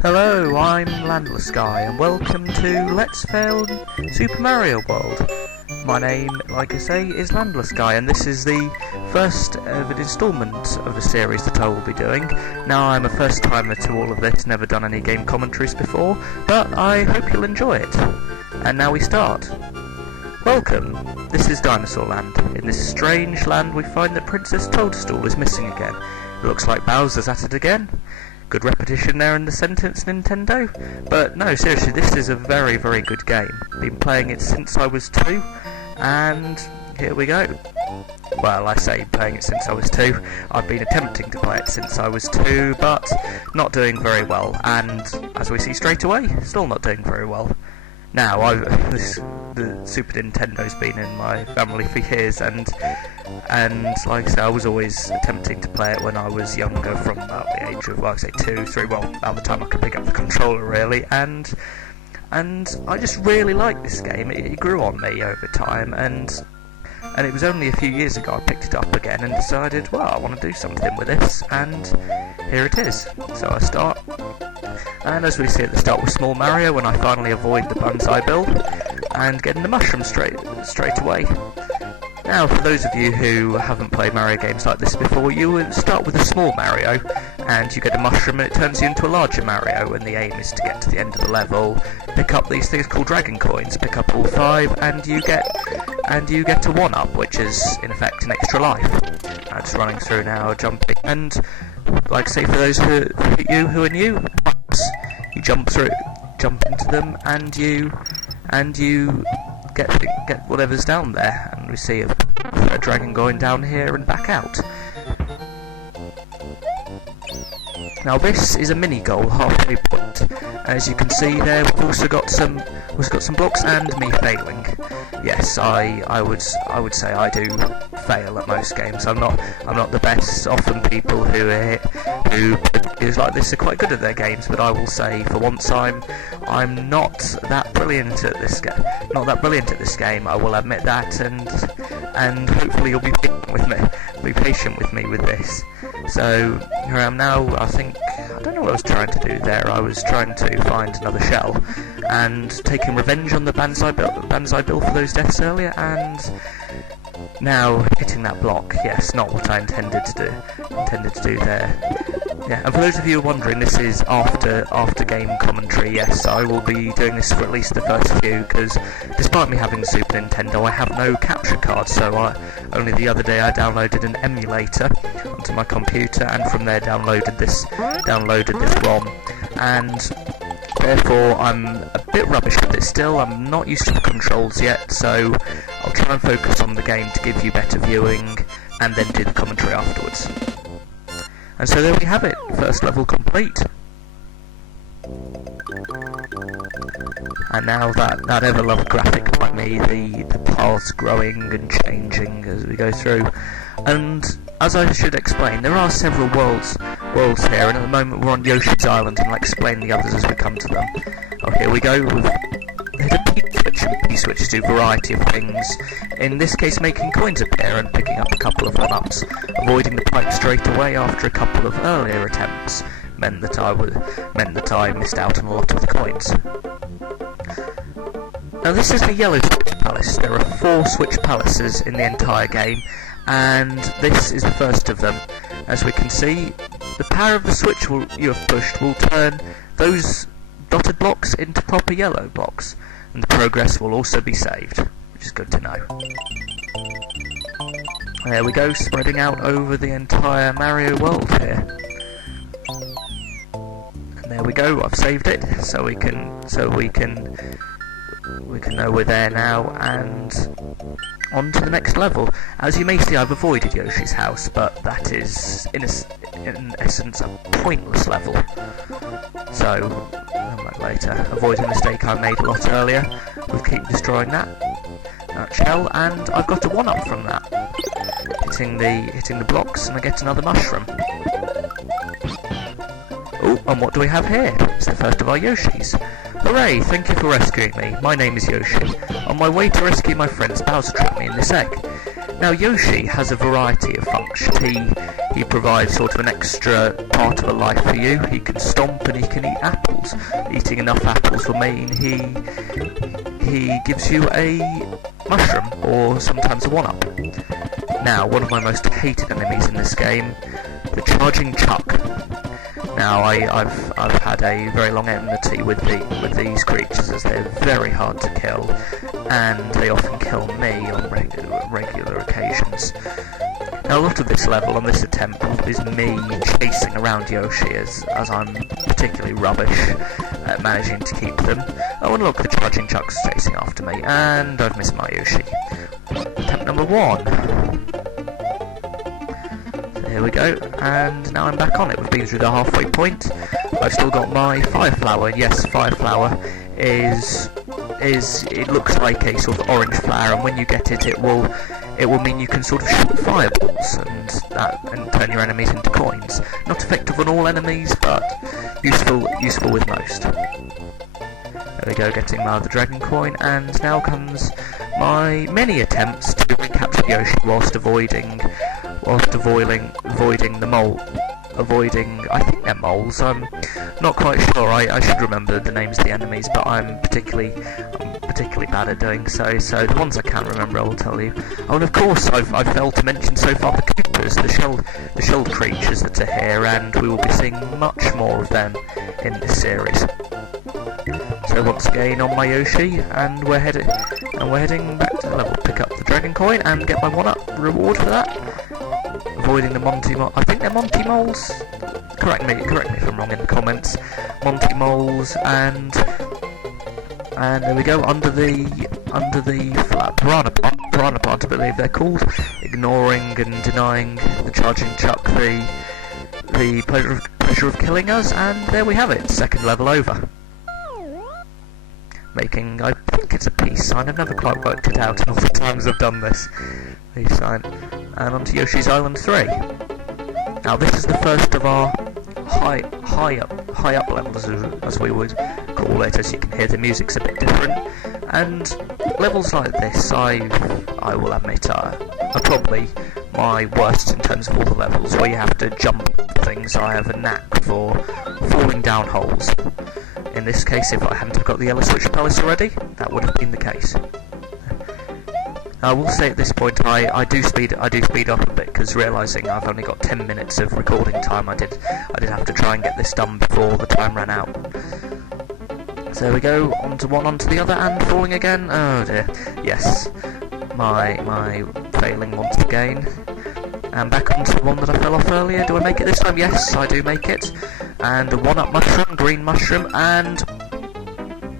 Hello, I'm LandlessGuy and welcome to Let's Fail Super Mario World. My name, like I say, is LandlessGuy, and this is the first of an instalment of the series that I will be doing. Now, I'm a first timer to all of this, never done any game commentaries before, but I hope you'll enjoy it. And now we start. Welcome, this is Dinosaur Land. In this strange land we find that Princess Toadstool is missing again. It looks like Bowser's at it again. Good repetition there in the sentence, Nintendo. But no, seriously, this is a very, very good game. Been playing it since I was 2, and here we go. Well, I say playing it since I was 2. I've been attempting to play it since I was 2, but not doing very well. And as we see straight away, still not doing very well. Now, the Super Nintendo's been in my family for years, and like I say, I was always attempting to play it when I was younger, from about the age of, like I say, 2, 3, well, about the time I could pick up the controller, really, and I just really liked this game. It grew on me over time, and it was only a few years ago I picked it up again and decided, well, I want to do something with this, and here it is. So I start, and as we see at the start with Small Mario, when I finally avoid the Banzai Bill and getting the mushroom straight away. Now, for those of you who haven't played Mario games like this before, you would start with a small Mario, and you get a mushroom and it turns you into a larger Mario, and the aim is to get to the end of the level, pick up these things called Dragon Coins, pick up all 5, and you get a 1-up, which is, in effect, an extra life. Just running through now, jumping, and, like I say, for those who are new, you jump into them, and you get whatever's down there, and we see a dragon going down here and back out. Now this is a mini goal, halfway point. As you can see there, we've also got some blocks and me failing. Yes, I would say I do fail at most games. I'm not the best. Often people who is like this are quite good at their games, but I will say for once I'm not that brilliant at this game. Not that brilliant at this game. I will admit that, and hopefully you'll be patient with me with this. So here I am now. I don't know what I was trying to do there. I was trying to find another shell and taking revenge on the Banzai Bill for those deaths earlier, and now hitting that block. Yes, not what I intended to do there. Yeah, and for those of you who are wondering, this is after game commentary. Yes, I will be doing this for at least the first few, because despite me having the Super Nintendo, I have no capture card, so only the other day I downloaded an emulator onto my computer, and from there downloaded this ROM, and therefore I'm a bit rubbish with it still. I'm not used to the controls yet, so I'll try and focus on the game to give you better viewing, and then do the commentary afterwards. And so there we have it, first level complete. And now that ever-loved graphic by me, the paths growing and changing as we go through. And as I should explain, there are several worlds here, and at the moment we're on Yoshi's Island, and I'll explain the others as we come to them. Oh, here we go. We've hit a P-switch, and P-switches do a variety of things. In this case, making coins appear and picking up a couple of 1-ups. Avoiding the pipe straight away after a couple of earlier attempts meant that I missed out on a lot of the coins. Now this is the Yellow Switch Palace. There are 4 Switch Palaces in the entire game, and this is the first of them. As we can see, the power of the switch you have pushed will turn those dotted blocks into proper yellow blocks, and the progress will also be saved, which is good to know. There we go, spreading out over the entire Mario world here. And there we go, I've saved it, so we can know we're there now, and on to the next level. As you may see, I've avoided Yoshi's house, but that is in essence a pointless level. So later, avoid a mistake I made a lot earlier with keep destroying that shell, and I've got a 1-up from that. Hitting the blocks, and I get another mushroom. Oh, and what do we have here? It's the first of our Yoshis. Hooray, thank you for rescuing me. My name is Yoshi. On my way to rescue my friends, Bowser trapped me in this egg. Now Yoshi has a variety of functions. He provides sort of an extra part of a life for you. He can stomp and he can eat apples. Eating enough apples will mean he gives you a mushroom, or sometimes a 1-up. Now, one of my most hated enemies in this game, the charging chuck. Now, I've had a very long enmity with these creatures, as they're very hard to kill, and they often kill me on regular occasions. Now, a lot of this level on this attempt is me chasing around Yoshi, as I'm particularly rubbish at managing to keep them. Oh, and look, the charging chuck's chasing after me, and I've missed my Yoshi. Attempt number 1. So here we go, and now I'm back on it. We've been through the halfway point. I've still got my fire flower. Yes, fire flower is it looks like a sort of orange flower, and when you get it, it will mean you can sort of shoot fireballs and turn your enemies into coins. Not effective on all enemies, but useful with most. There we go, getting my other dragon coin, and now comes my many attempts to recapture Yoshi whilst avoiding the mole. I think they're moles. I'm not quite sure. I should remember the names of the enemies, but I'm particularly bad at doing so. So the ones I can't remember, I will tell you. Oh, and of course, I've failed to mention so far the Koopas, the shelled creatures that are here, and we will be seeing much more of them in this series. So once again on my Yoshi, and we're heading back to the level. Pick up the dragon coin and get my 1-up reward for that. Avoiding the Monty Moles. I think they're Monty Moles. Correct me if I'm wrong in the comments. Monty Moles, and there we go, under the piranha plant, I believe they're called. Ignoring and denying the charging chuck the pleasure of killing us, and there we have it. Second level over. Making, I think it's a peace sign. I've never quite worked it out in all the times I've done this. Peace sign. And onto Yoshi's Island 3. Now this is the first of our high up levels, as we would call it. As you can hear, the music's a bit different. And levels like this, I will admit, are probably my worst in terms of all the levels, where you have to jump things. I have a knack for falling down holes. In this case, if I hadn't have got the yellow switch palace already, that would have been the case. I will say at this point, I do speed up a bit, because realising I've only got 10 minutes of recording time, I did have to try and get this done before the time ran out. So there we go, onto one, onto the other, and falling again. Oh dear. Yes, my failing once again. And back onto the one that I fell off earlier. Do I make it this time? Yes, I do make it. And a 1-up mushroom, green mushroom, and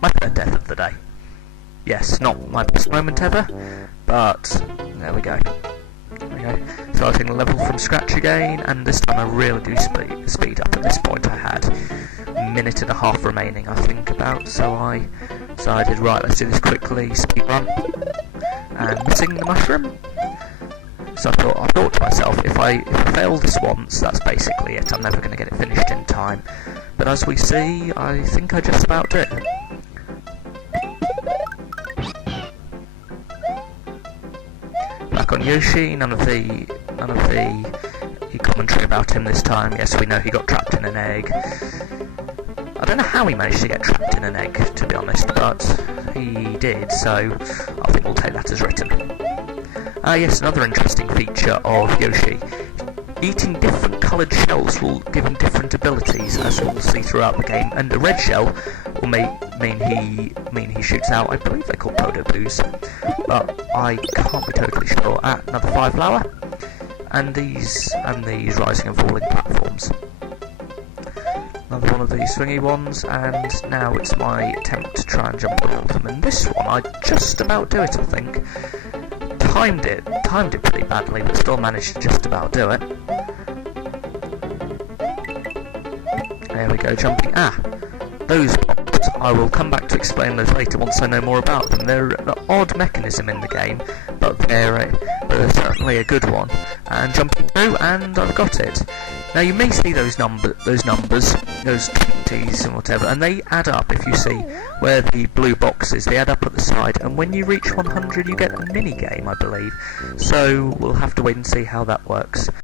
my third death of the day. Yes, not my best moment ever, but there we go. Starting the level from scratch again, and this time I really do speed up. At this point I had a minute and a half remaining, I think, about, so I decided, right, let's do this quickly, speed run, and missing the mushroom. So I thought to myself, if I fail this once, that's basically it. I'm never going to get it finished in time. But as we see, I think I just about did. Back on Yoshi, none of the commentary about him this time. Yes, we know he got trapped in an egg. I don't know how he managed to get trapped in an egg, to be honest, but he did, so I think we'll take that as written. Yes, another interesting feature of Yoshi. Eating different coloured shells will give him different abilities, as we'll see throughout the game. And a red shell will mean he shoots out, I believe they're called Podo Boos, but I can't be totally sure. Another fire flower, and these rising and falling platforms. Another one of these swingy ones, and now it's my attempt to try and jump on all of them. And this one, I just about do it, I think. Timed it pretty badly, but still managed to just about do it. There we go, jumping. Those blocks, I will come back to explain those later once I know more about them. They're an odd mechanism in the game, but they're certainly a good one. And jumping through, and I've got it. Now you may see those numbers, those 20s and whatever, and they add up. If you see where the blue box is, they add up at the side, and when you reach 100 you get a mini game, I believe. So we'll have to wait and see how that works.